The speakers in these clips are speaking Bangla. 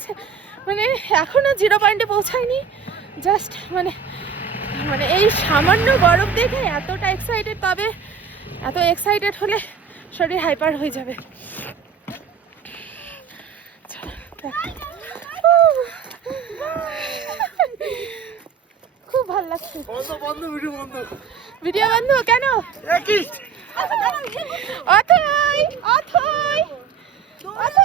লাগছে, মানে এখনো 0 পয়েন্টে পৌঁছায়নি। জাস্ট মানে মানে এই সামান্য বরফ দেখে এতটা এক্সাইটেড, তবে এত এক্সাইটেড হলে শরীর হাইপার হয়ে যাবে। খুব ভালো লাগছে। ভিডিও বন্ধ কেন? অথই অথই অথই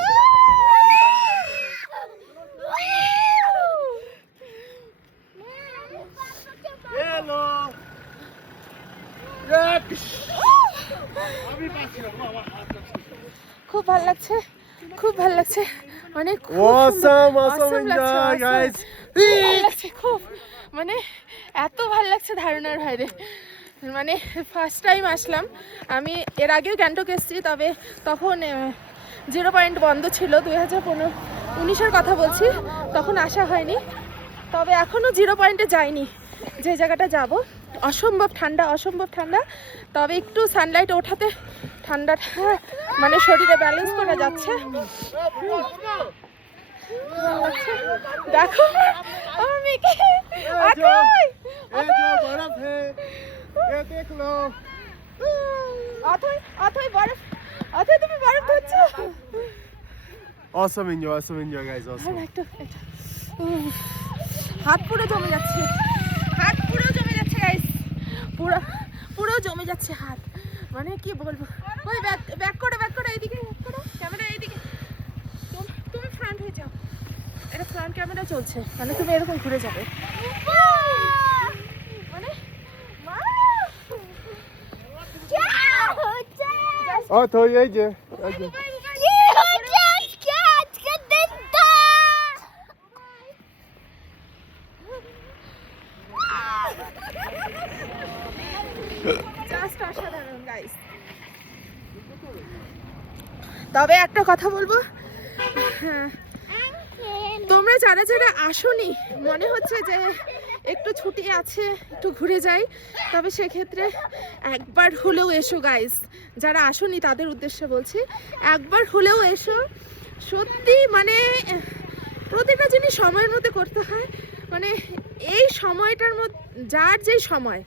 খুব ভালো লাগছে, খুব ভালো লাগছে, মানে খুব মানে এত ভালো লাগছে ধারণার বাইরে। মানে ফার্স্ট টাইম আসলাম আমি, এর আগেও গ্যাংটক এসেছি, তবে তখন 0 পয়েন্ট বন্ধ ছিল, 2019-এর কথা বলছি, তখন আসা হয়নি। তবে এখনও 0 পয়েন্টে যাইনি, যে জায়গাটা যাব। অসম্ভব ঠান্ডা, অসম্ভব ঠান্ডা, তবে একটু সানলাইট ওঠাতে ঠান্ডাটা মানে শরীরে ব্যালেন্স করে যাচ্ছে। দেখো আমার মেয়েকে, অথই অথই বরফ, অথই তুমি বরফ ধরছো। Awesome enjoy guys, awesome. হাত পুরো জমে যাচ্ছে, হাত পুরো জমে যাচ্ছে গাইস, পুরো পুরো জমে যাচ্ছে হাত, মানে কি বলবো। ওই ব্যাক করো এইদিকে, ব্যাক করো ক্যামেরা এইদিকে, তুমি ফ্রন্ট হয়ে যাও, এটা ফ্রন্ট ক্যামেরা চলছে, মানে তুমি এরকম ঘুরে যাবে, মানে Oh, তো এই যে জাস্ট অসাধারণ গাইস। তবে একটা কথা বলবো, তোমরা যারা যারা আসোনি, মনে হচ্ছে যে একটু ছুটি আছে একটু ঘুরে যাই, তবে সেক্ষেত্রে একবার হলেও এসো গাইস। যারা আসোনি তাদের উদ্দেশ্যে বলছি, একবার হলেও এসো। সত্যি মানে প্রতিটা জিনিস সময়ের মধ্যে করতে হয়, মানে এই সময়টার মধ্যে যার যেই সময়,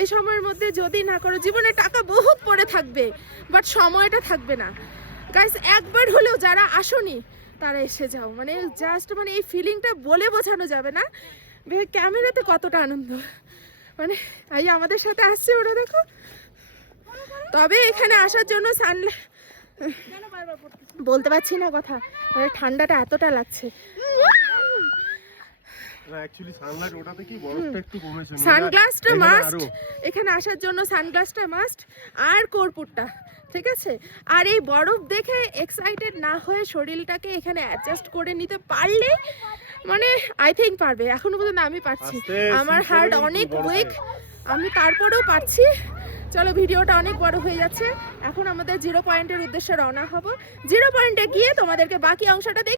এই সময়ের মধ্যে যদি না করো, জীবনে টাকা বহুত পড়ে থাকবে, বাট সময়টা থাকবে না গাইস। একবার হলেও যারা আসোনি তারা এসে যাও, মানে জাস্ট মানে এই ফিলিংটা বলে বোঝানো যাবে না, ক্যামেরাতে কতটা আনন্দ, মানে এই আমাদের সাথে আসছে ওরা দেখো। তবে এখানে আসার জন্য বলতে পারছি না কথা, মানে ঠান্ডাটা এতটা লাগছে। অ্যাকচুয়ালি সানলাইট ওটাতে কি বরফটা একটু কমেছে, সানগ্লাসটা মাস্ট, এখানে আসার জন্য সানগ্লাসটা মাস্ট, আর কর্পূরটা, ঠিক আছে। আর এই বরফ দেখে এক্সাইটেড না হয়ে শরীরটাকে এখানে অ্যাডজাস্ট করে নিতে পারলে, মানে আই থিঙ্ক পারবে। এখনো পর্যন্ত আমি পারছি, আমার হার্ট অনেক উইক, আমি তারপরেও পারছি। চলো ভিডিওটা অনেক বড় হয়ে যাচ্ছে, এখন আমাদের 0 পয়েন্টের উদ্দেশ্যে রওনা হব। 0 পয়েন্টে গিয়ে তোমাদেরকে বাকি অংশটা